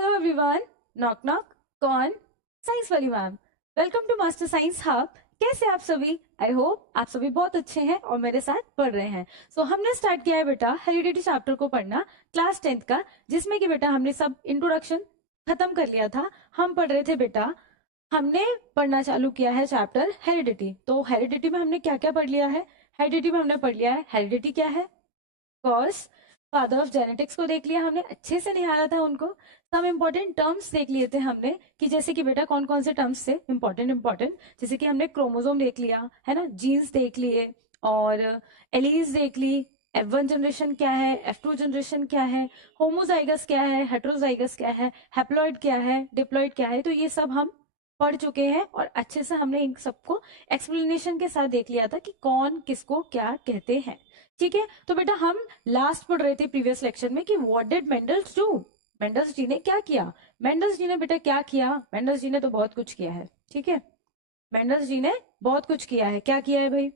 Hello everyone. Knock knock. कौन? Science वाली ma'am. Welcome to master science hub. कैसे आप सभी? आई होप आप सभी बहुत अच्छे हैं और मेरे साथ पढ़ रहे हैं। हमने स्टार्ट किया है बेटा हेरिडिटी चैप्टर को पढ़ना, क्लास 10th का, जिसमें कि बेटा हमने सब इंट्रोडक्शन खत्म कर लिया था। हम पढ़ रहे थे बेटा, हमने पढ़ना चालू किया है चैप्टर हेरिडिटी। तो हेरिडिटी में हमने क्या क्या पढ़ लिया है? हेरिडिटी में हमने पढ़ लिया है हेरिडिटी क्या है, कॉज, फादर ऑफ जेनेटिक्स को देख लिया हमने, अच्छे से निहारा था उनको। सब इंपॉर्टेंट टर्म्स देख लिए थे हमने, कि जैसे कि बेटा कौन कौन से टर्म्स थे इंपॉर्टेंट, जैसे कि हमने क्रोमोसोम देख लिया है ना, जीन्स देख लिए, और एलीज देख ली, F1 जनरेशन क्या है, F2 जनरेशन क्या है, होमोजाइगस क्या है, हेट्रोजाइगस क्या है, हैप्लॉइड क्या है, डिप्लॉइड क्या है। तो ये सब हम पढ़ चुके हैं और अच्छे से हमने इन सबको एक्सप्लेनेशन के साथ देख लिया था कि कौन किसको क्या कहते हैं। ठीक है, तो बेटा हम लास्ट पढ़ रहे थे प्रीवियस लेक्चर में कि what did Mendel's do, Mendel's ji ने क्या किया। मेंडल्स जी ने बेटा क्या किया? मेंडल्स जी ने तो बहुत कुछ किया है। ठीक है, मेंडल्स जी ने बहुत कुछ किया है। क्या किया है भाई?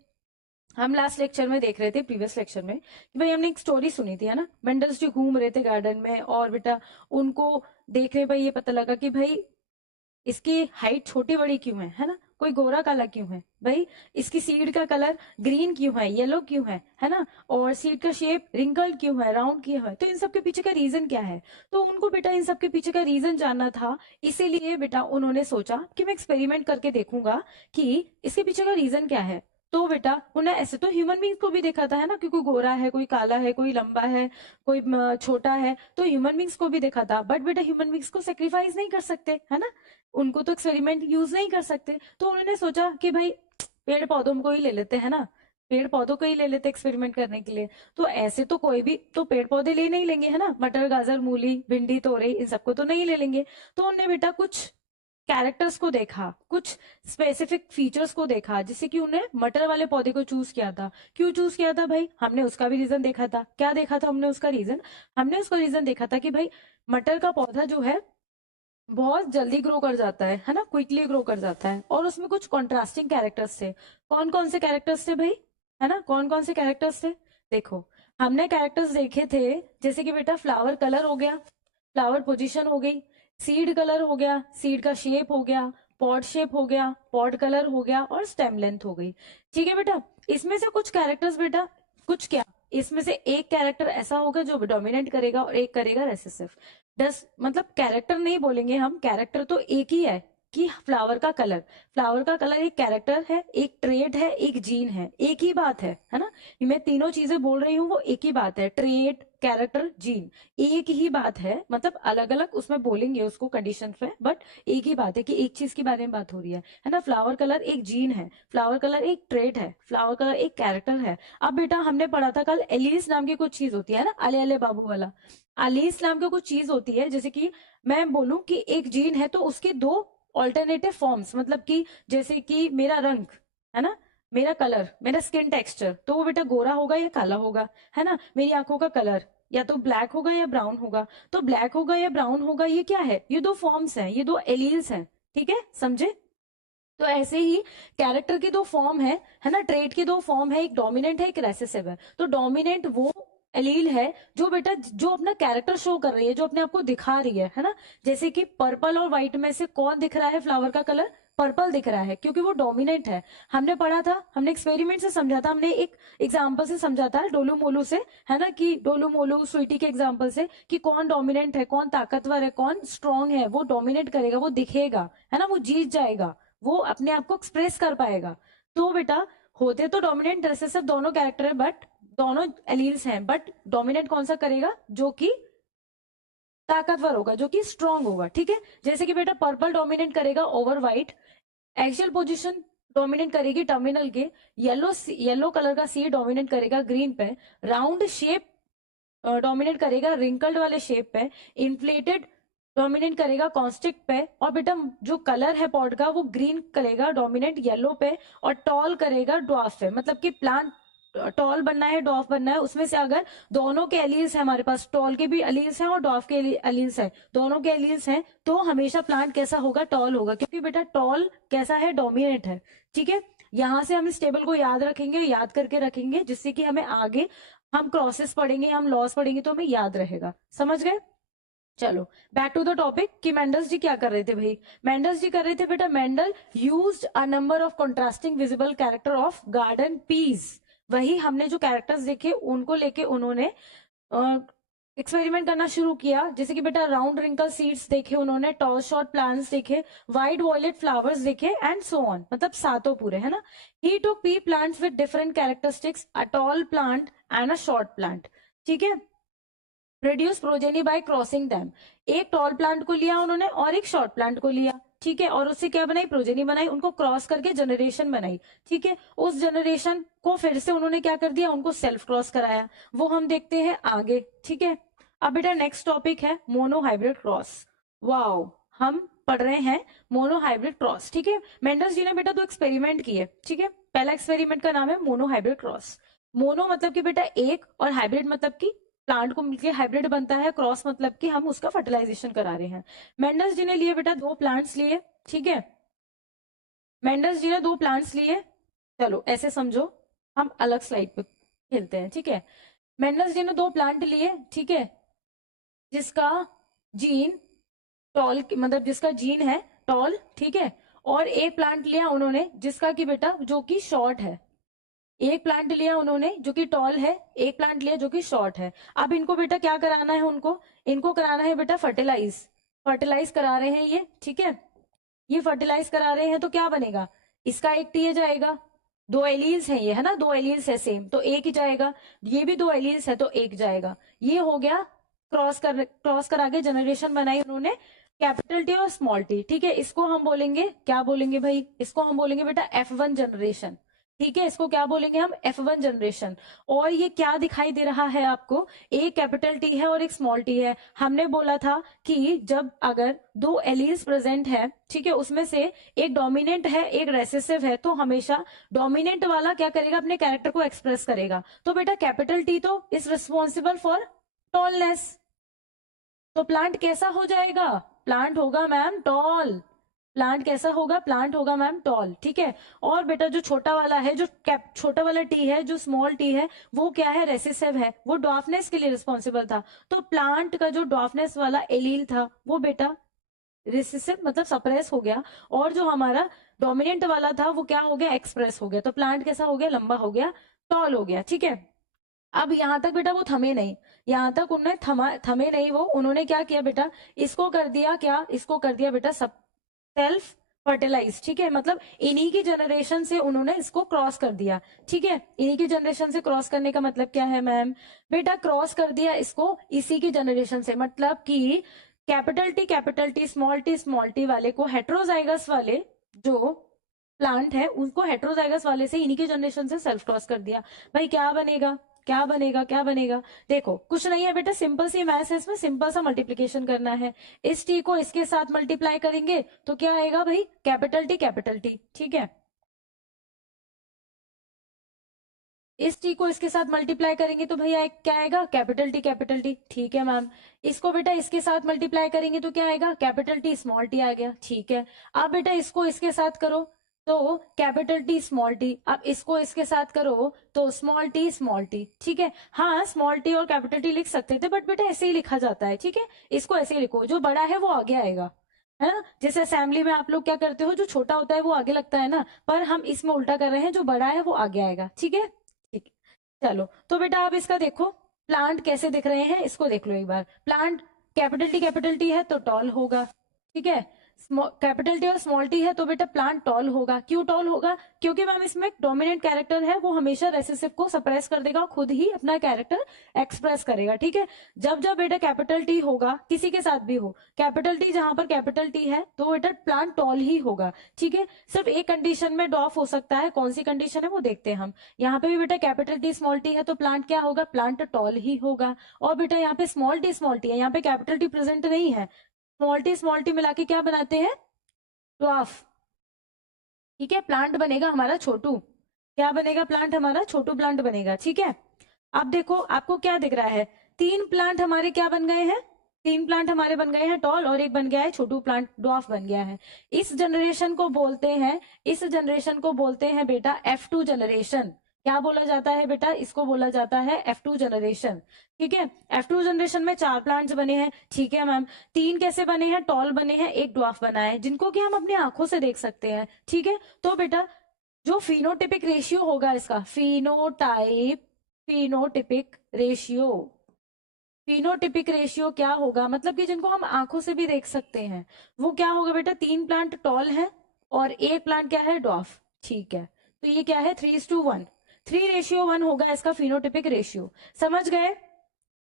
हम लास्ट लेक्चर में देख रहे थे, प्रीवियस लेक्चर में, कि भाई हमने एक स्टोरी सुनी थी है ना, मेंडल्स जी घूम रहे थे गार्डन में और बेटा उनको देखने पर ये पता लगा कि भाई इसकी हाइट छोटी बड़ी क्यों है ना, कोई गोरा काला क्यों है भाई, इसकी सीड का कलर ग्रीन क्यों है, येलो क्यों है ना, और सीड का शेप रिंकल्ड क्यों है, राउंड क्यों है, तो इन सब के पीछे का रीजन क्या है। तो उनको बेटा इन सब के पीछे का रीजन जानना था, इसीलिए बेटा उन्होंने सोचा कि मैं एक्सपेरिमेंट करके देखूंगा कि इसके पीछे का रीजन क्या है। तो बेटा उन्हें ऐसे तो ह्यूमन बींग को भी देखा था है ना, कि कोई गोरा है, कोई काला है, कोई लंबा है, कोई छोटा है, तो ह्यूमन बींग्स को भी देखा था। बट बेटा ह्यूमन बींग्स को सेक्रीफाइस नहीं कर सकते है ना, उनको तो एक्सपेरिमेंट यूज नहीं कर सकते। तो उन्होंने सोचा कि भाई पेड़ पौधों को ही ले लेते हैं ना, पेड़ पौधों को ही ले लेते एक्सपेरिमेंट करने के लिए। तो ऐसे तो कोई भी तो पेड़ पौधे ले नहीं लेंगे है ना, मटर गाजर मूली भिंडी तोरई इन सबको तो नहीं ले लेंगे। तो उन्होंने बेटा कुछ कैरेक्टर्स को देखा, कुछ स्पेसिफिक फीचर्स को देखा, जिससे कि उन्हें मटर वाले पौधे को चूज किया था। क्यों चूज किया था भाई? हमने उसका भी रीजन देखा था। क्या देखा था हमने उसका रीजन? हमने उसका रीजन देखा था कि भाई मटर का पौधा जो है बहुत जल्दी ग्रो कर जाता है ना, क्विकली ग्रो कर जाता है, और उसमें कुछ कॉन्ट्रास्टिंग कैरेक्टर्स थे। कौन कौन से कैरेक्टर्स थे भाई, है ना, कौन कौन से कैरेक्टर्स थे? देखो, हमने कैरेक्टर्स देखे थे, जैसे कि बेटा फ्लावर कलर हो गया, फ्लावर पोजीशन हो गई, सीड कलर हो गया, सीड का शेप हो गया, पॉड शेप हो गया, पॉड कलर हो गया, और स्टेम लेंथ हो गई। ठीक है बेटा, इसमें से कुछ कैरेक्टर्स बेटा, कुछ क्या, इसमें से एक कैरेक्टर ऐसा होगा जो डोमिनेट करेगा और एक करेगा रेसेसिव। दस मतलब कैरेक्टर नहीं बोलेंगे हम, कैरेक्टर तो एक ही है, कि फ्लावर का कलर, फ्लावर का कलर एक कैरेक्टर है, एक ट्रेट है, एक जीन है, एक ही बात है ना। ये मैं तीनों चीजें बोल रही हूँ वो एक ही बात है, ट्रेट कैरेक्टर जीन, एक ही बात है, मतलब अलग अलग उसमें बोलेंगे उसको कंडीशन में, बट एक ही बात है कि एक चीज के बारे में बात हो रही है ना। फ्लावर कलर एक जीन है, फ्लावर कलर एक ट्रेट है, फ्लावर कलर एक कैरेक्टर है। अब बेटा हमने पढ़ा था कल एलिस नाम की कुछ चीज होती है ना, अले अले बाबू वाला, अली इस्लाम की कुछ चीज होती है, जैसे कि मैं बोलूं कि एक जीन है तो उसके दो ऑल्टरनेटिव फॉर्म्स, मतलब कि जैसे कि मेरा रंग है ना, मेरा कलर, मेरा स्किन टेक्सचर, तो वो बेटा गोरा होगा या काला होगा, है ना। मेरी आंखों का कलर या तो ब्लैक होगा या ब्राउन होगा, तो ब्लैक होगा या ब्राउन होगा, ये क्या है, ये दो फॉर्म्स हैं, ये दो एलील्स हैं। ठीक है, समझे? तो ऐसे ही कैरेक्टर की दो फॉर्म है ना, ट्रेट की दो फॉर्म है, एक डोमिनेंट है, एक रेसेसिव है। तो डोमिनेंट वो एलील है जो बेटा जो अपना कैरेक्टर शो कर रही है, जो अपने आप को दिखा रही है ना। जैसे कि पर्पल और व्हाइट में से कौन दिख रहा है फ्लावर का कलर? पर्पल दिख रहा है, क्योंकि वो डोमिनेंट है। हमने पढ़ा था, हमने एक्सपेरिमेंट से समझा था, हमने एक एग्जाम्पल से समझा था, डोलू मोलू से, है ना, कि डोलू मोलू स्वीटी के एग्जाम्पल से, कि कौन डोमिनेंट है, कौन ताकतवर है, कौन स्ट्रांग है, वो डोमिनेट करेगा, वो दिखेगा, है ना, वो जीत जाएगा, वो अपने आप को एक्सप्रेस कर पाएगा। तो बेटा होते तो डोमिनेंट रेसेसिव दोनों कैरेक्टर है, बट दोनों एलील्स हैं, बट डोमिनेट कौन सा करेगा? जो कि ताकतवर होगा, जो कि स्ट्रांग होगा। ठीक है, जैसे कि बेटा पर्पल डोमिनेट करेगा over white, axial position dominate करेगी टर्मिनल के, येलो येलो कलर का सी डोमिनेट करेगा ग्रीन पे, राउंड शेप डोमिनेट करेगा रिंकल्ड वाले शेप पे, इन्फ्लेटेड डोमिनेट करेगा कॉन्स्टिक पे, और बेटा जो कलर है पॉड का वो ग्रीन करेगा डोमिनेट येलो पे, और टॉल करेगा ड्वार्फ पे। मतलब कि प्लांट टॉल बनना है डॉफ बनना है, उसमें से अगर दोनों के एलील्स है हमारे पास, टॉल के भी एलील्स हैं और डॉफ के एलील्स हैं, दोनों के एलील्स हैं, तो हमेशा प्लांट कैसा होगा? टॉल होगा, क्योंकि बेटा टॉल कैसा है? डोमिनेट है। ठीक है, यहां से हम इस टेबल को याद रखेंगे, याद करके रखेंगे, जिससे कि हमें आगे हम क्रॉसेस पढ़ेंगे, हम लॉस पढ़ेंगे तो हमें याद रहेगा। समझ गए? चलो बैक टू द टॉपिक कि मेंडल्स जी क्या कर रहे थे भाई। मेंडल्स जी कर रहे थे बेटा, Mendel used a number of contrasting visible character of garden peas. वही हमने जो कैरेक्टर्स देखे उनको लेके उन्होंने एक्सपेरिमेंट करना शुरू किया। जैसे कि बेटा राउंड रिंकल सीड्स देखे उन्होंने, टॉल शॉर्ट प्लांट्स देखे, वाइट वॉयलेट फ्लावर्स देखे एंड सो ऑन, मतलब सातों पूरे है ना। He took pea plants with different characteristics, a tall plant and a short plant, ठीक है। Produce progeny by crossing them, एक टॉल प्लांट को लिया उन्होंने और एक शॉर्ट प्लांट को लिया, ठीक है, और उससे क्या बनाई, प्रोजेनी बनाई, उनको क्रॉस करके जनरेशन बनाई, ठीक है। उस जनरेशन को फिर से उन्होंने क्या कर दिया, उनको सेल्फ क्रॉस कराया, वो हम देखते हैं आगे, ठीक है। अब बेटा नेक्स्ट टॉपिक है मोनो हाइब्रिड क्रॉस। वाओ, हम पढ़ रहे हैं मोनो हाइब्रिड क्रॉस, ठीक है। मेंडल्स जी ने बेटा दो एक्सपेरिमेंट किए, ठीक है। पहला एक्सपेरिमेंट का नाम है मोनो हाइब्रिड क्रॉस। मोनो मतलब कि बेटा एक, और हाइब्रिड मतलब कि प्लांट को मिलकर हाइब्रिड बनता है, क्रॉस मतलब कि हम उसका फर्टिलाइजेशन करा रहे हैं। मेंडल्स जी ने लिए बेटा दो प्लांट्स लिए, ठीक है। मेंडल्स जी ने दो प्लांट्स लिए, चलो ऐसे समझो, हम अलग स्लाइड पे खेलते हैं, ठीक है। मेंडल्स जी ने दो प्लांट लिए, ठीक है, जिसका जीन टॉल, मतलब जिसका जीन है टॉल, ठीक है, और एक प्लांट लिया उन्होंने जिसका कि बेटा जो कि शॉर्ट है। एक प्लांट लिया उन्होंने जो कि टॉल है, एक प्लांट लिया जो कि शॉर्ट है। अब इनको बेटा क्या कराना है, उनको इनको कराना है बेटा फर्टिलाइज, फर्टिलाइज करा रहे हैं ये, ठीक है। ये फर्टिलाइज करा रहे हैं तो क्या बनेगा, इसका एक टीए जाएगा, दो एलील्स हैं ये, है ना, दो एलील्स है सेम तो एक ही जाएगा, ये भी दो एलील्स है तो एक जाएगा। ये हो गया क्रॉस करा के जनरेशन बनाई उन्होंने, कैपिटल टी और स्मॉल टी, ठीक है। इसको हम बोलेंगे, क्या बोलेंगे भाई, इसको हम बोलेंगे बेटा F1 जनरेशन, ठीक है। इसको क्या बोलेंगे हम, F1 जनरेशन। और ये क्या दिखाई दे रहा है आपको, एक कैपिटल टी है और एक स्मॉल टी है। हमने बोला था कि जब अगर दो एलील्स प्रेजेंट है, ठीक है, उसमें से एक डोमिनेंट है एक रेसेसिव है, तो हमेशा डोमिनेंट वाला क्या करेगा, अपने कैरेक्टर को एक्सप्रेस करेगा। तो बेटा कैपिटल टी तो इज रिस्पॉन्सिबल फॉर टॉलनेस, तो प्लांट कैसा हो जाएगा, प्लांट होगा मैम टॉल, प्लांट कैसा होगा, प्लांट होगा मैम टॉल, ठीक है। और बेटा जो छोटा वाला है, जो छोटा वाला टी है, जो स्मॉल टी है, वो क्या है, रेसेसिव है, वो डॉर्फनेस के लिए रिस्पॉन्सिबल था। तो प्लांट का जो डॉर्फनेस वाला एलील था वो बेटा रिसेसिव मतलब सप्रेस हो गया, और जो हमारा डोमिनेंट वाला था वो क्या हो गया, एक्सप्रेस हो गया। तो प्लांट कैसा हो गया, लंबा हो गया, टॉल हो गया, ठीक है। अब यहां तक बेटा वो थमे नहीं, यहां तक उन्होंने थमे नहीं, वो उन्होंने क्या किया बेटा, इसको कर दिया क्या, इसको कर दिया बेटा सब सेल्फ फर्टिलाइज, ठीक है। मतलब इन्हीं की जनरेशन से उन्होंने इसको क्रॉस कर दिया, ठीक है। इन्हीं की जनरेशन से क्रॉस करने का मतलब क्या है मैम, बेटा क्रॉस कर दिया इसको इसी की जनरेशन से, मतलब कि कैपिटल टी स्मॉल टी वाले को, हेट्रोजाइगस वाले जो प्लांट है उनको हेट्रोजाइगस वाले से इन्हीं के जनरेशन से सेल्फ क्रॉस कर दिया। भाई क्या बनेगा, क्या बनेगा, क्या बनेगा, देखो कुछ नहीं है बेटा, सिंपल सी मैथ्स है, इसमें सिंपल सा मल्टीप्लीकेशन करना है। इस टी को इसके साथ मल्टीप्लाई करेंगे तो क्या आएगा भाई, कैपिटल टी, ठीक है। इस टी को इसके साथ मल्टीप्लाई करेंगे तो भैया क्या आएगा, कैपिटल टी, ठीक है मैम। इसको बेटा इसके साथ मल्टीप्लाई करेंगे तो क्या आएगा, कैपिटल टी स्मॉल टी आ गया, ठीक है। अब बेटा इसको इसके साथ करो तो कैपिटल टी स्मॉल टी, अब इसको इसके साथ करो तो स्मॉल टी, ठीक है। हाँ स्मॉल टी और कैपिटल टी लिख सकते थे, बट बेटा ऐसे ही लिखा जाता है, ठीक है। इसको ऐसे ही लिखो, जो बड़ा है वो आगे आएगा, है ना। जैसे असेंबली में आप लोग क्या करते हो, जो छोटा होता है वो आगे लगता है ना, पर हम इसमें उल्टा कर रहे हैं, जो बड़ा है वो आगे आएगा, ठीक है। ठीक, चलो तो बेटा आप इसका देखो, प्लांट कैसे दिख रहे हैं इसको देख लो एक बार। प्लांट कैपिटल टी है तो टॉल होगा, ठीक है। कैपिटल टी और स्मॉल टी है तो बेटा प्लांट टॉल होगा। क्यों टॉल होगा, क्योंकि मैम इसमें डोमिनेंट कैरेक्टर है, वो हमेशा रेसेसिव को सप्रेस कर देगा, खुद ही अपना कैरेक्टर एक्सप्रेस करेगा, ठीक है। जब जब बेटा कैपिटल टी होगा, किसी के साथ भी हो, कैपिटल टी जहां पर कैपिटल टी है तो बेटा प्लांट टॉल ही होगा, ठीक है। सिर्फ एक कंडीशन में डॉफ हो सकता है, कौन सी कंडीशन है वो देखते हैं हम। यहाँ पे भी बेटा कैपिटल टी स्मॉल टी है तो प्लांट क्या होगा, प्लांट टॉल ही होगा। और बेटा यहाँ पे स्मॉल टी है, यहाँ पे कैपिटल टी प्रेजेंट नहीं है, स्मॉल टी मिला के क्या बनाते हैं, ड्वार्फ, ठीक है। प्लांट बनेगा हमारा छोटू, क्या बनेगा, प्लांट हमारा छोटू प्लांट बनेगा, ठीक है। अब देखो आपको क्या दिख रहा है, तीन प्लांट हमारे क्या बन गए हैं, तीन प्लांट हमारे बन गए हैं टॉल, और एक बन गया है छोटू प्लांट, ड्वार्फ बन गया है। इस जनरेशन को बोलते हैं, इस जनरेशन को बोलते हैं बेटा F2 जनरेशन, क्या बोला जाता है बेटा, इसको बोला जाता है F2 जनरेशन। ठीक है, F2 जनरेशन में 4 प्लांट्स बने हैं। ठीक है मैम, 3 कैसे बने हैं, टॉल बने हैं, एक ड्वार्फ बना है, जिनको कि हम अपनी आंखों से देख सकते हैं। ठीक है, तो बेटा जो फिनोटिपिक रेशियो होगा इसका, फिनोटिपिक रेशियो, फिनोटिपिक रेशियो क्या होगा, मतलब कि जिनको हम आंखों से भी देख सकते हैं, वो क्या होगा बेटा, 3 प्लांट टॉल है और एक प्लांट क्या है, डॉफ। ठीक है, तो ये क्या है, 3:1, 3:1 होगा इसका फिनोटिपिक रेशियो। समझ गए।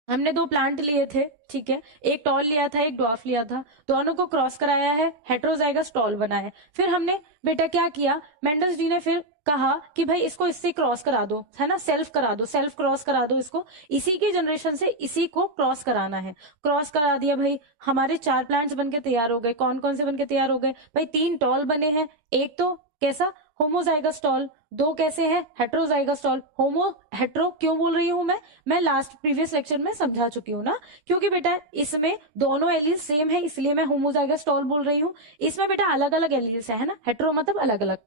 हमने 2 प्लांट लिए थे। ठीक है, एक टॉल लिया था, एक डॉफ लिया था, दोनों को क्रॉस कराया है, हेट्रोजाइगस टॉल बना है। फिर हमने बेटा क्या किया, मेंडल्स जी ने फिर कहा कि भाई इसको इससे क्रॉस करा दो, है ना, सेल्फ करा दो, सेल्फ क्रॉस करा दो इसको, इसी की जनरेशन से इसी को क्रॉस कराना है। क्रॉस करा दिया भाई, हमारे 4 प्लांट्स बनके तैयार हो गए। कौन कौन से बनके तैयार हो गए भाई, 3 टॉल बने हैं, एक तो कैसा, होमोजाइगस टॉल, 2 कैसे हैं, हेट्रोजाइगस टॉल। होमो हेट्रो क्यों बोल रही हूं मैं लास्ट प्रीवियस लेक्चर में समझा चुकी हूँ ना, क्योंकि बेटा इसमें दोनों एलिल्स सेम है, इसलिए मैं होमोजाइगस टॉल बोल रही हूँ। इसमें बेटा अलग अलग एलिल्स है ना, हेट्रो मतलब अलग अलग,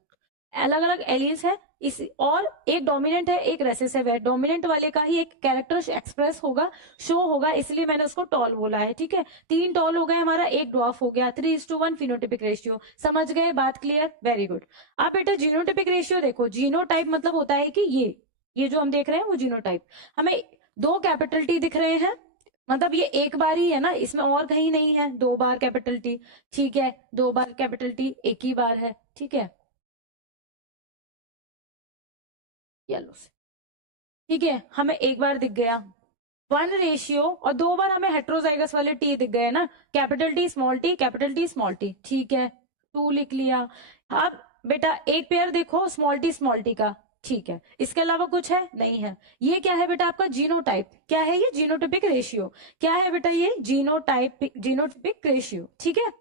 अलग अलग एलिल्स है इस, और एक डोमिनेंट है एक रेसेसिव है, डोमिनेंट वाले का ही एक कैरेक्टर एक्सप्रेस होगा, शो होगा, इसलिए मैंने उसको टॉल बोला है। ठीक है, 3 टॉल हो गए हमारा, एक ड्वार्फ हो गया, 3:1 फिनोटिपिक रेशियो। समझ गए, बात क्लियर, वेरी गुड। अब बेटा जीनोटिपिक रेशियो देखो, जीनोटाइप मतलब होता है कि ये जो हम देख रहे हैं वो जीनोटाइप, हमें 2 कैपिटल टी दिख रहे हैं, मतलब ये एक बार ही है ना, इसमें और कहीं नहीं है, 2 बार कैपिटल टी। ठीक है, 2 बार कैपिटल टी एक ही बार है। ठीक है, येलो से, ठीक है, हमें एक बार दिख गया 1 रेशियो, और 2 बार हमें हेट्रोजाइगस वाले टी दिख गए ना, capital T small T, capital T small T. ठीक है, 2 लिख लिया। अब बेटा एक पेयर देखो स्मॉल टी का। ठीक है, इसके अलावा कुछ है नहीं है। ये क्या है बेटा, आपका जीनोटाइप। क्या है ये, जीनोटिपिक रेशियो। क्या है बेटा ये, जीनोटिपिक रेशियो। ठीक है,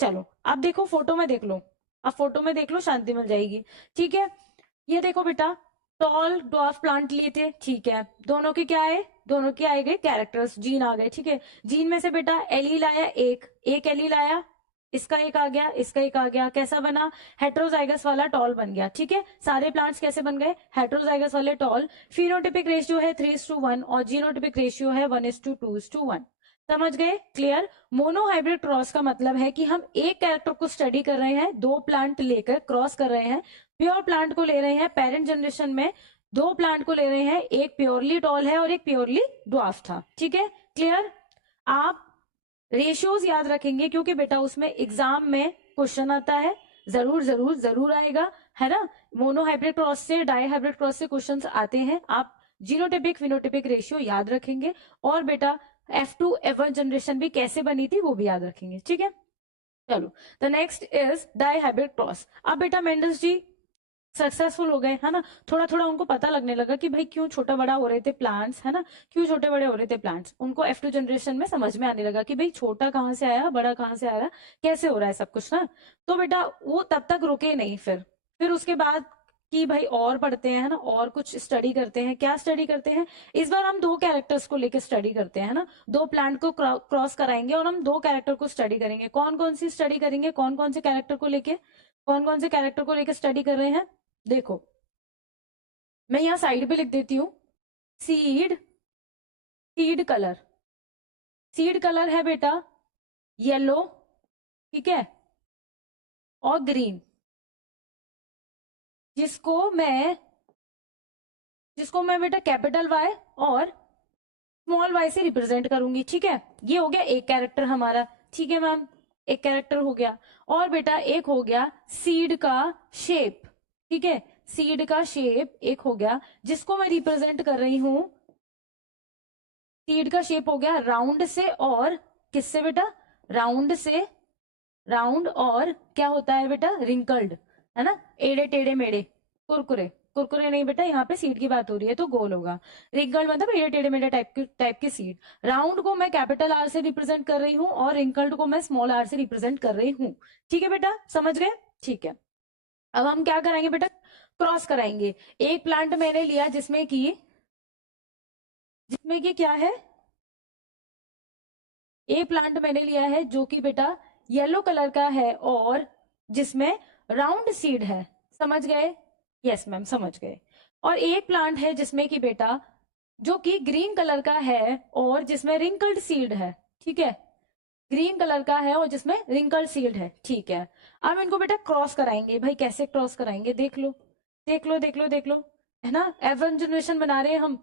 चलो अब देखो फोटो में देख लो, अब फोटो में देख लो, शांति मिल जाएगी। ठीक है, ये देखो बेटा, टॉल ड्वार्फ प्लांट लिए थे। ठीक है, दोनों के क्या आए, दोनों के आए गए कैरेक्टर्स, जीन आ गए। ठीक है, जीन में से बेटा एलील आया, एक एलील आया, इसका एक आ गया, इसका एक आ गया, कैसा बना, हेट्रोजाइगस वाला टॉल बन गया। ठीक है, सारे प्लांट्स कैसे बन गए, हेट्रोजाइगस वाले टॉल। फिनोटिपिक रेशियो है 3:1 और जीनोटिपिक रेशियो है 1:2:1। समझ गए, क्लियर। मोनोहाइब्रिड क्रॉस का मतलब है कि हम एक कैरेक्टर को स्टडी कर रहे हैं, 2 प्लांट लेकर क्रॉस कर रहे हैं। प्योर प्लांट को ले रहे हैं, पेरेंट जनरेशन में 2 प्लांट को ले रहे हैं, एक प्योरली टॉल है और एक प्योरली ड्वार्फ था। ठीक है, क्लियर। आप रेशियोज याद रखेंगे, क्योंकि बेटा उसमें एग्जाम में क्वेश्चन आता है, जरूर जरूर जरूर आएगा, है ना। मोनोहाइब्रिड क्रॉस से, डाईहाइब्रिड क्रॉस से क्वेश्चंस आते हैं। आप जीनोटिपिक फिनोटिपिक रेशियो याद रखेंगे, और बेटा F2 F1 जनरेशन भी कैसे बनी थी वो भी याद रखेंगे। ठीक है, चलो the next is dihybrid cross. अब बेटा मेंडल्स जी सक्सेसफुल हो गए, है ना, थोड़ा थोड़ा उनको पता लगने लगा कि भाई क्यों छोटा बड़ा हो रहे थे प्लांट्स, है ना, क्यों छोटे बड़े हो रहे थे प्लांट्स, उनको F2 जनरेशन में समझ में आने लगा कि भाई छोटा कहाँ से आया, बड़ा कहाँ से आया, कैसे हो रहा है सब कुछ ना। तो बेटा वो तब तक रुके नहीं, फिर उसके बाद कि भाई और पढ़ते हैं, है ना, और कुछ स्टडी करते हैं। क्या स्टडी करते हैं, इस बार हम 2 कैरेक्टर्स को लेकर स्टडी करते हैं, है ना, 2 प्लांट को क्रॉस कराएंगे और हम 2 कैरेक्टर को स्टडी करेंगे। कौन कौन सी स्टडी करेंगे, कौन कौन से कैरेक्टर को लेके, कौन कौन से कैरेक्टर को लेकर स्टडी कर रहे हैं, देखो मैं यहाँ साइड पे लिख देती हूँ, seed, seed colour, seed colour है बेटा येलो, ठीक है, और ग्रीन, जिसको मैं जिसको मैं बेटा कैपिटल वाई और स्मॉल वाई से रिप्रेजेंट करूंगी। ठीक है, ये हो गया एक कैरेक्टर हमारा। ठीक है मैम, एक कैरेक्टर हो गया, और बेटा एक हो गया सीड का शेप। ठीक है, सीड का शेप एक हो गया, जिसको मैं रिप्रेजेंट कर रही हूं, सीड का शेप हो गया राउंड से, और किससे बेटा, राउंड से, राउंड और क्या होता है बेटा, रिंकल्ड, है ना, एड़े टेढ़े मेढ़े, कुरकुरे, कुरकुरे नहीं बेटा, यहाँ पे सीड की बात हो रही है तो गोल होगा, रिंकल्ड मतलब एड़े टेढ़े मेढ़े टाइप की सीड। राउंड को मैं कैपिटल आर से रिप्रेजेंट कर रही हूँ और रिंकल्ड को मैं स्मॉल आर से रिप्रेजेंट कर रही हूँ। ठीक है बेटा, समझ गए। ठीक है, अब हम क्या कराएंगे बेटा, क्रॉस कराएंगे। एक प्लांट मैंने लिया जिसमें कि क्या है, एक प्लांट मैंने लिया है जो कि बेटा येलो कलर का है और जिसमें राउंड सीड है। समझ गए, यस मैम समझ गए। और एक प्लांट है जिसमें कि बेटा जो कि ग्रीन कलर का है और जिसमें रिंकल्ड सीड है, ठीक है, ग्रीन कलर का है और जिसमें रिंकल्ड सीड है, ठीक है। अब इनको बेटा क्रॉस कराएंगे, भाई कैसे क्रॉस कराएंगे, देख लो देख लो देख लो देख लो, है ना, F1 जनरेशन बना रहे हैं हम।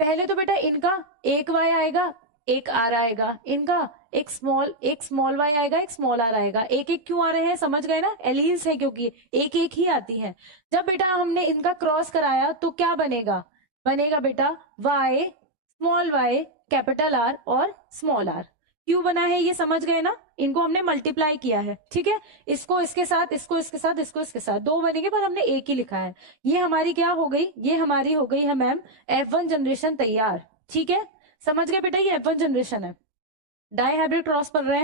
पहले तो बेटा इनका एक y आएगा, एक r आएगा, इनका एक स्मॉल y आएगा, एक स्मॉल r आएगा। एक एक क्यों आ रहे हैं, समझ गए ना, एलील्स है क्योंकि एक एक ही आती है। जब बेटा हमने इनका क्रॉस कराया तो क्या बनेगा, बनेगा बेटा y small y capital R और स्मॉल r। क्यों बना है ये समझ गए ना, इनको हमने मल्टीप्लाई किया है, ठीक है, इसको इसके साथ, इसको इसके साथ, इसको इसके साथ, दो बनेंगे पर हमने एक ही लिखा है। ये हमारी क्या हो गई, ये हमारी हो गई है मैम F1 जनरेशन तैयार, ठीक है, समझ गए बेटा, ये F1 जनरेशन है। डाई हाइब्रिड क्रॉस पढ़ रहे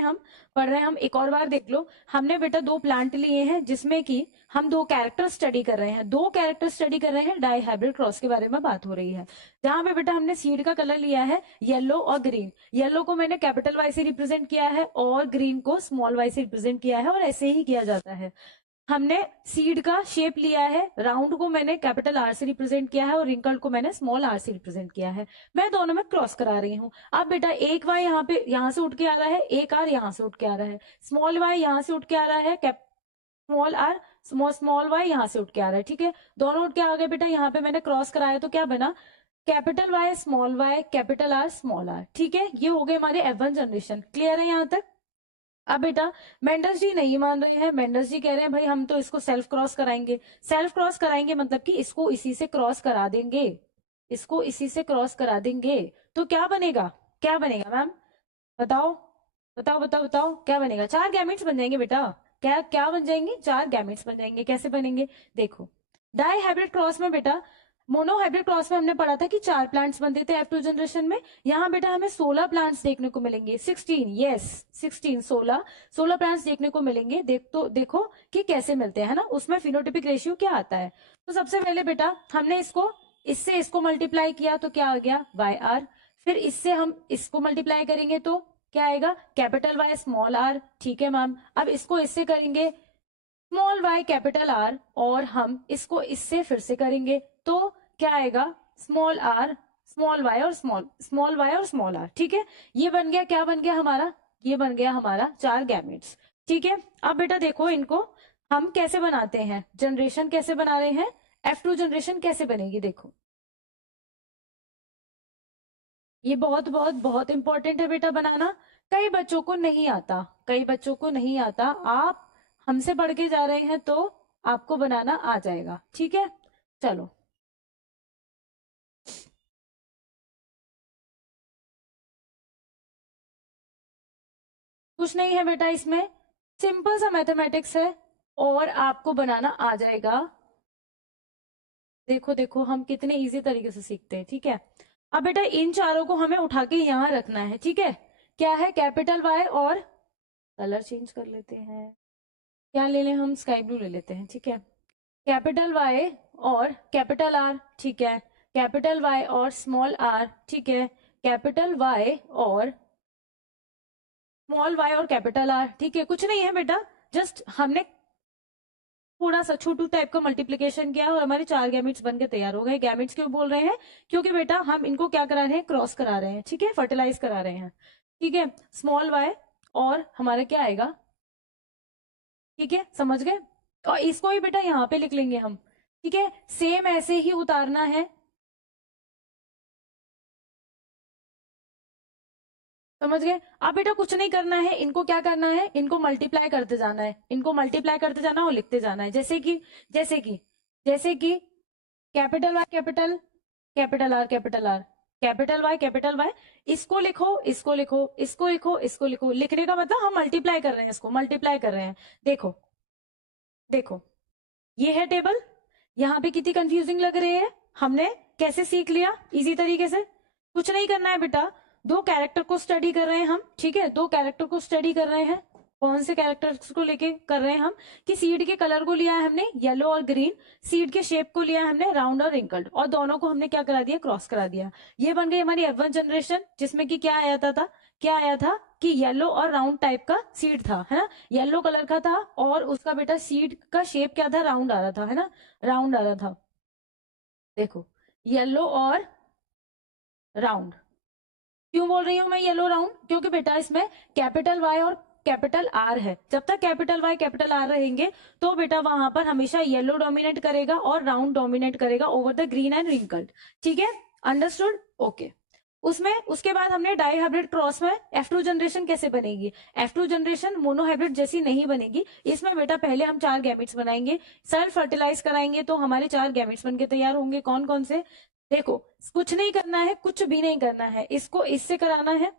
हैं हम एक और बार देख लो। हमने बेटा दो प्लांट लिए हैं जिसमें कि हम दो कैरेक्टर स्टडी कर रहे हैं, दो कैरेक्टर स्टडी कर रहे हैं, डाई हाइब्रिड क्रॉस के बारे में बात हो रही है। जहां पे बेटा हमने सीड का कलर लिया है येलो और ग्रीन, येलो को मैंने कैपिटल वाई से रिप्रेजेंट किया है और ग्रीन को स्मॉल वाई से रिप्रेजेंट किया है, और ऐसे ही किया जाता है। हमने सीड का शेप लिया है, राउंड को मैंने कैपिटल आर से रिप्रेजेंट किया है और रिंकल्ड को मैंने स्मॉल आर से रिप्रेजेंट किया है। मैं दोनों में क्रॉस करा रही हूँ। अब बेटा एक वाई यहाँ पे यहाँ से उठ के आ रहा है, एक आर यहाँ से उठ के आ रहा है, स्मॉल वाई यहाँ से उठ के आ रहा है, स्मॉल आर स्मॉल वाई यहाँ से उठ के आ रहा है, ठीक है, दोनों उठ के आ गए बेटा। यहाँ पे मैंने क्रॉस कराया तो क्या बना, capital Y small Y capital R small R, ठीक है, ये हो गए हमारे F1 जनरेशन। क्लियर है यहाँ तक। अब बेटा मेंडस जी नहीं मान रहे हैं, मेंडस जी कह रहे हैं भाई हम तो इसको सेल्फ क्रॉस कराएंगे। सेल्फ क्रॉस कराएंगे मतलब कि इसको इसी से क्रॉस करा देंगे, इसको इसी से क्रॉस करा देंगे, तो क्या बनेगा, क्या बनेगा मैम, बताओ बताओ बताओ बताओ, क्या बनेगा, चार गैमेट्स बन जाएंगे बेटा। क्या क्या बन जाएंगे, चार गैमेट्स बन जाएंगे। कैसे बनेंगे देखो, डाई हाइब्रिड क्रॉस में बेटा, मोनो हाइब्रिड क्रॉस में हमने पढ़ा था कि चार प्लांट्स बनते थे F2 जनरेशन में। यहाँ बेटा हमें 16 प्लांट्स देखने को मिलेंगे, 16, यस 16, 16 प्लांट्स देखने को मिलेंगे। देखो कि कैसे मिलते हैं, है ना, उसमें फिनोटिपिक रेशियो क्या आता है। तो सबसे पहले बेटा हमने इसको मल्टीप्लाई किया तो क्या आ गया YR, फिर इससे हम इसको मल्टीप्लाई करेंगे तो क्या आएगा, कैपिटल Y स्मॉल r, ठीक है मैम। अब इसको इससे करेंगे स्मॉल y कैपिटल R, और हम इसको इससे फिर से करेंगे तो क्या आएगा, स्मॉल r स्मॉल y और स्मॉल y और स्मॉल r, ठीक है। ये बन गया, क्या बन गया हमारा, ये बन गया हमारा चार गैमेट्स, ठीक है। अब बेटा देखो इनको हम कैसे बनाते हैं, जनरेशन कैसे बना रहे हैं, F2 जनरेशन कैसे बनेगी देखो। ये बहुत बहुत बहुत इंपॉर्टेंट है बेटा बनाना, कई बच्चों को नहीं आता, कई बच्चों को नहीं आता। आप हमसे पढ़ के जा रहे हैं तो आपको बनाना आ जाएगा, ठीक है। चलो कुछ नहीं है बेटा इसमें, सिंपल सा मैथमेटिक्स है और आपको बनाना आ जाएगा। देखो देखो हम कितने इजी तरीके से सीखते हैं, ठीक है। अब बेटा इन चारों को हमें उठा के यहाँ रखना है, ठीक है। क्या है, कैपिटल वाई और कलर चेंज कर लेते हैं, क्या ले लें हम, स्काई ब्लू ले लेते हैं, ठीक है। कैपिटल वाई और कैपिटल आर, ठीक है, कैपिटल वाई और स्मॉल आर, ठीक है, कैपिटल वाई और स्मॉल वाई और कैपिटल आर, ठीक है। कुछ नहीं है बेटा, जस्ट हमने थोड़ा सा छोटू टाइप का मल्टीप्लीकेशन किया और हमारे चार गैमेट्स बन के तैयार हो गए। गैमेट्स क्यों बोल रहे हैं, क्योंकि बेटा हम इनको क्या करा रहे हैं, क्रॉस करा रहे हैं, ठीक है, फर्टिलाइज करा रहे हैं, ठीक है। स्मॉल वाई और हमारा क्या आएगा, ठीक है, समझ गए। और इसको ही बेटा यहाँ पे लिख लेंगे हम, ठीक है, सेम ऐसे ही उतारना है, समझ गए। अब बेटा कुछ नहीं करना है, इनको क्या करना है, इनको मल्टीप्लाई करते जाना है, इनको मल्टीप्लाई करते जाना और लिखते जाना है। जैसे कि capital Y capital, capital R capital R, capital Y capital Y, इसको लिखो इसको लिखो इसको लिखो इसको लिखो। लिखने का मतलब हम मल्टीप्लाई कर रहे हैं, इसको मल्टीप्लाई कर रहे हैं। देखो देखो ये है टेबल, यहाँ पे कितनी कंफ्यूजिंग लग रही है, हमने कैसे सीख लिया इजी तरीके से। कुछ नहीं करना है बेटा, दो कैरेक्टर को स्टडी कर रहे हैं हम, ठीक है, दो कैरेक्टर को स्टडी कर रहे हैं। कौन से कैरेक्टर्स को लेके कर रहे हैं हम, कि सीड के कलर को लिया है हमने येलो और ग्रीन, सीड के शेप को लिया है हमने राउंड और रिंकल्ड, और दोनों को हमने क्या करा दिया, क्रॉस करा दिया। ये बन गई हमारी F1 जनरेशन, जिसमें कि क्या आया था, क्या आया था कि येलो और राउंड टाइप का सीड था, है ना, येलो कलर का था और उसका बेटा सीड का शेप क्या था, राउंड आ रहा था, है ना, राउंड आ रहा था। देखो, येलो और राउंड। क्यों बोल रही हूँ मैं येलो राउंड? क्योंकि बेटा इसमें कैपिटल वाई और कैपिटल आर है। जब तक कैपिटल वाई कैपिटल आर रहेंगे तो बेटा वहां पर हमेशा येलो डोमिनेट करेगा और राउंड डोमिनेट करेगा over the green and wrinkled. ठीक है, अंडरस्टूड? ओके। उसमें उसके बाद हमने डाई हाइब्रिड क्रॉस में F2 जनरेशन कैसे बनेगी? F2 जनरेशन मोनो हाइब्रिड जैसी नहीं बनेगी। इसमें बेटा पहले हम 4 गैमेट्स बनाएंगे, सेल्फ फर्टिलाइज कराएंगे तो हमारे 4 गैमेट्स बनके तैयार होंगे। कौन कौन से? देखो, कुछ नहीं करना है, कुछ भी नहीं करना है, इसको इससे कराना है।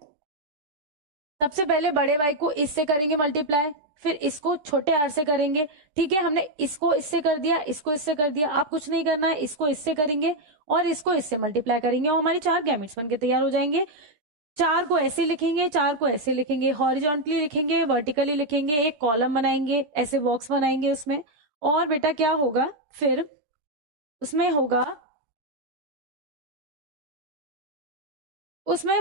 सबसे पहले बड़े वाई को इससे करेंगे मल्टीप्लाई, फिर इसको छोटे आर से करेंगे। ठीक है, हमने इसको इससे कर दिया, इसको इससे कर दिया। आप कुछ नहीं करना है, इसको इससे करेंगे और इसको इससे मल्टीप्लाई करेंगे और हमारे 4 गैमेट्स बनके तैयार हो जाएंगे। 4 को ऐसे लिखेंगे, 4 को ऐसे लिखेंगे, हॉरिजॉन्टली लिखेंगे, वर्टिकली लिखेंगे, एक कॉलम बनाएंगे, ऐसे बॉक्स बनाएंगे उसमें। और बेटा क्या होगा फिर? उसमें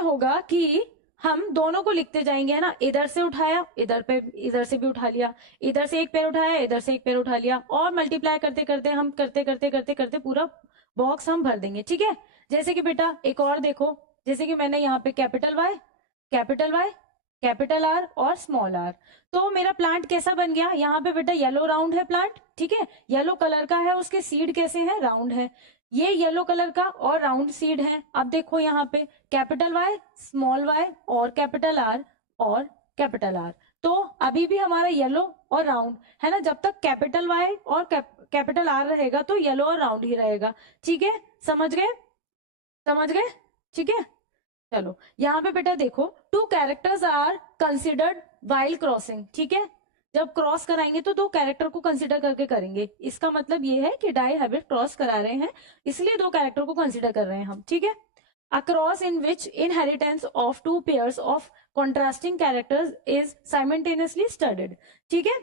होगा कि हम दोनों को लिखते जाएंगे, है ना। इधर से उठाया, इधर पे, इधर से भी उठा लिया, इधर से एक पैर उठाया, इधर से एक पैर उठा लिया, और मल्टीप्लाई करते करते हम करते करते करते करते पूरा बॉक्स हम भर देंगे। ठीक है, जैसे कि बेटा एक और देखो, जैसे कि मैंने यहाँ पे capital Y, capital Y, capital R और स्मॉल आर। तो मेरा प्लांट कैसा बन गया? यहाँ पे बेटा येलो राउंड है प्लांट। ठीक है, येलो कलर का है, उसके सीड कैसे हैं? राउंड है। ये येलो कलर का और राउंड सीड है। अब देखो यहाँ पे कैपिटल वाई, स्मॉल वाई और कैपिटल आर और कैपिटल आर। तो अभी भी हमारा येलो और राउंड है ना। जब तक कैपिटल वाई और कैपिटल आर रहेगा तो येलो और राउंड ही रहेगा। ठीक है, समझ गए? समझ गए? ठीक है, चलो यहाँ पे बेटा देखो, 2 characters are considered while crossing. ठीक है, जब क्रॉस कराएंगे तो 2 कैरेक्टर को कंसिडर करके करेंगे। इसका मतलब ये है कि डाई हाइब्रिड क्रॉस करा रहे हैं, इसलिए 2 कैरेक्टर को कंसिडर कर रहे हैं हम। ठीक है, a cross in which inheritance of 2 pairs of contrasting characters is simultaneously studied। ठीक है,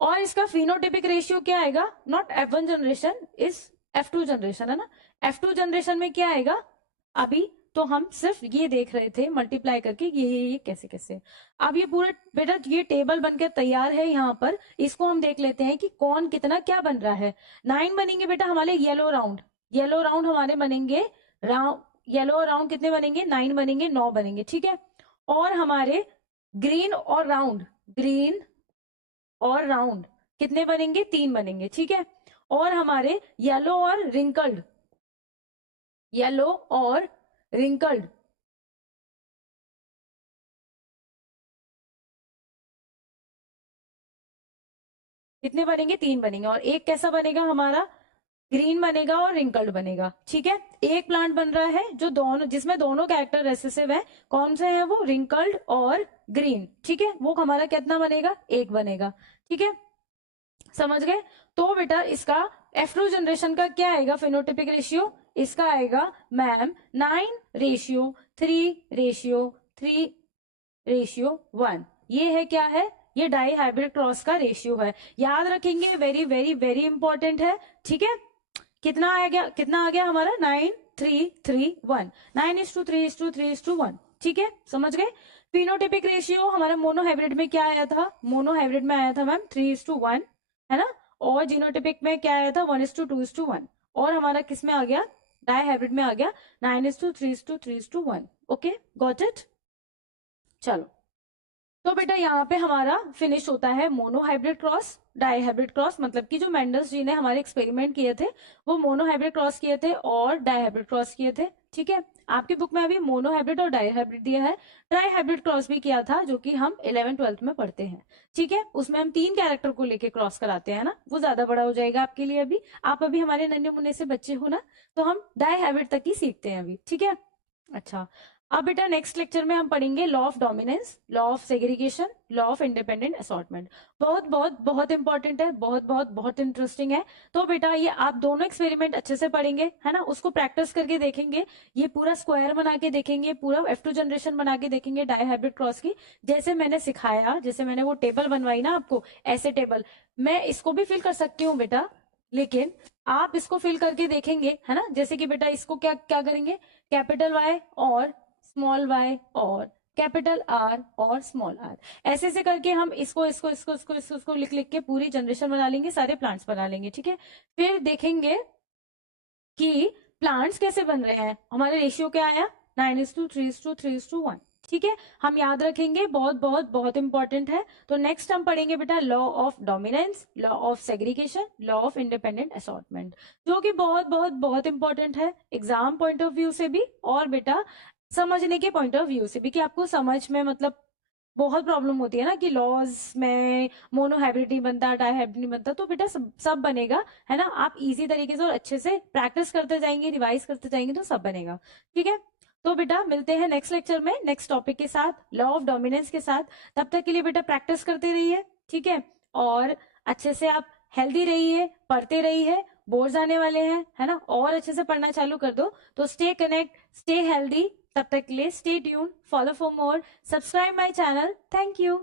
और इसका फिनोटिपिक रेशियो क्या आएगा? Not F1 generation, is F2 generation, है ना। F2 जनरेशन में क्या आएगा? अभी तो हम सिर्फ ये देख रहे थे मल्टीप्लाई करके ये कैसे कैसे। अब ये पूरा बेटा ये टेबल बनकर तैयार है यहाँ पर। इसको हम देख लेते हैं कि कौन कितना क्या बन रहा है। 9 बनेंगे बेटा हमारे येलो राउंड, येलो राउंड हमारे बनेंगे, राउंड येलो राउंड कितने बनेंगे? 9 बनेंगे, 9 बनेंगे। ठीक है, और हमारे ग्रीन और राउंड, ग्रीन और राउंड कितने बनेंगे? 3 बनेंगे। ठीक है, और हमारे येलो और रिंकल्ड, येलो और रिंकल्ड कितने बनेंगे? 3 बनेंगे। और एक कैसा बनेगा हमारा? ग्रीन बनेगा और रिंकल्ड बनेगा। ठीक है, एक प्लांट बन रहा है जो दोनों, जिसमें दोनों कैरेक्टर रेसेसिव है। कौन से हैं वो? रिंकल्ड और ग्रीन। ठीक है, वो हमारा कितना बनेगा? 1 बनेगा। ठीक है, समझ गए? तो बेटा इसका F2 जनरेशन का क्या आएगा फिनोटिपिक रेशियो? इसका आएगा मैम 9:3:3:1। ये है क्या है? ये डाई हाइब्रिड क्रॉस का रेशियो है। याद रखेंगे, वेरी वेरी वेरी इंपॉर्टेंट है। ठीक है, कितना आ गया? कितना आ गया हमारा? 9:3:3:1, 9:3:3:1। ठीक है, समझ गए? फिनोटिपिक रेशियो हमारा मोनो हाइब्रिड में क्या आया था? मोनो हाइब्रिड में आया था मैम 3:1, है ना। और जीनोटिपिक में क्या आया था? 1:2:1। और हमारा किस में आ गया? डाई हाइब्रिड में आ गया 9:3:3:1। Okay, got it? चलो, तो बेटा यहाँ पे हमारा फिनिश होता है monohybrid cross, dihybrid cross. मतलब कि जो मेंडल्स जी ने हमारे एक्सपेरिमेंट किए थे वो मोनो हाइब्रिड क्रॉस किए थे और डाई हाइब्रिड क्रॉस किए थे। ठीक है, आपकी बुक में अभी मोनो हाइब्रिड और डाई हाइब्रिड दिया है, ट्राई हाइब्रिड क्रॉस भी किया था जो कि हम 11th-12th में पढ़ते हैं। ठीक है, उसमें हम 3 कैरेक्टर को लेके क्रॉस कराते हैं ना, वो ज्यादा बड़ा हो जाएगा आपके लिए। अभी आप अभी हमारे नन्हे मुन्ने से बच्चे हो ना, तो हम डाई हाइब्रिड तक ही सीखते हैं अभी। ठीक है, अच्छा। अब बेटा नेक्स्ट लेक्चर में हम पढ़ेंगे law of dominance, law of segregation, law of independent assortment. बहुत बहुत बहुत इंपॉर्टेंट है, बहुत बहुत बहुत इंटरेस्टिंग है। तो बेटा ये आप दोनों एक्सपेरिमेंट अच्छे से पढ़ेंगे, है ना, उसको प्रैक्टिस करके देखेंगे। ये पूरा स्क्वायर बना के देखेंगे, पूरा F2 जनरेशन बना के देखेंगे डाई हाइब्रिड क्रॉस की, जैसे मैंने सिखाया, जैसे मैंने वो टेबल बनवाई ना आपको, ऐसे टेबल। मैं इसको भी फिल कर सकती हूँ बेटा, लेकिन आप इसको फिल करके देखेंगे, है ना। जैसे कि बेटा इसको क्या क्या करेंगे? कैपिटल वाई और स्मॉल वाई और कैपिटल आर और स्मॉल आर, ऐसे ऐसे करके हम इसको लिख लिख के पूरी जनरेशन बना लेंगे, सारे प्लांट्स बना लेंगे। ठीक है, फिर देखेंगे कि प्लांट्स कैसे बन रहे हैं। हमारे रेशियो क्या आया, 9:3:3:1। ठीक है, हम याद रखेंगे, बहुत बहुत बहुत इंपॉर्टेंट है। तो नेक्स्ट हम पढ़ेंगे बेटा law of dominance, law of segregation, law of independent assortment, जो कि बहुत बहुत बहुत इंपॉर्टेंट है एग्जाम पॉइंट ऑफ व्यू से भी और बेटा समझने के पॉइंट ऑफ व्यू से भी, कि आपको समझ में मतलब बहुत प्रॉब्लम होती है ना कि लॉज में मोनोहाइब्रिड नहीं बनता, डाइहाइब्रिड नहीं बनता, तो बेटा सब बनेगा, है ना। आप इजी तरीके से और अच्छे से प्रैक्टिस करते जाएंगे, रिवाइज करते जाएंगे, तो सब बनेगा। ठीक है, तो बेटा मिलते हैं नेक्स्ट लेक्चर में नेक्स्ट टॉपिक के साथ, लॉ ऑफ डोमिनेंस के साथ। तब तक के लिए बेटा प्रैक्टिस करते रहिए, ठीक है, और अच्छे से आप हेल्दी रहिए, पढ़ते रहिए, बोर्ड आने वाले हैं, है ना, और अच्छे से पढ़ना चालू कर दो। तो स्टे कनेक्ट, स्टे हेल्दी, तब तक के लिए stay tune, follow for more, subscribe my channel. Thank you.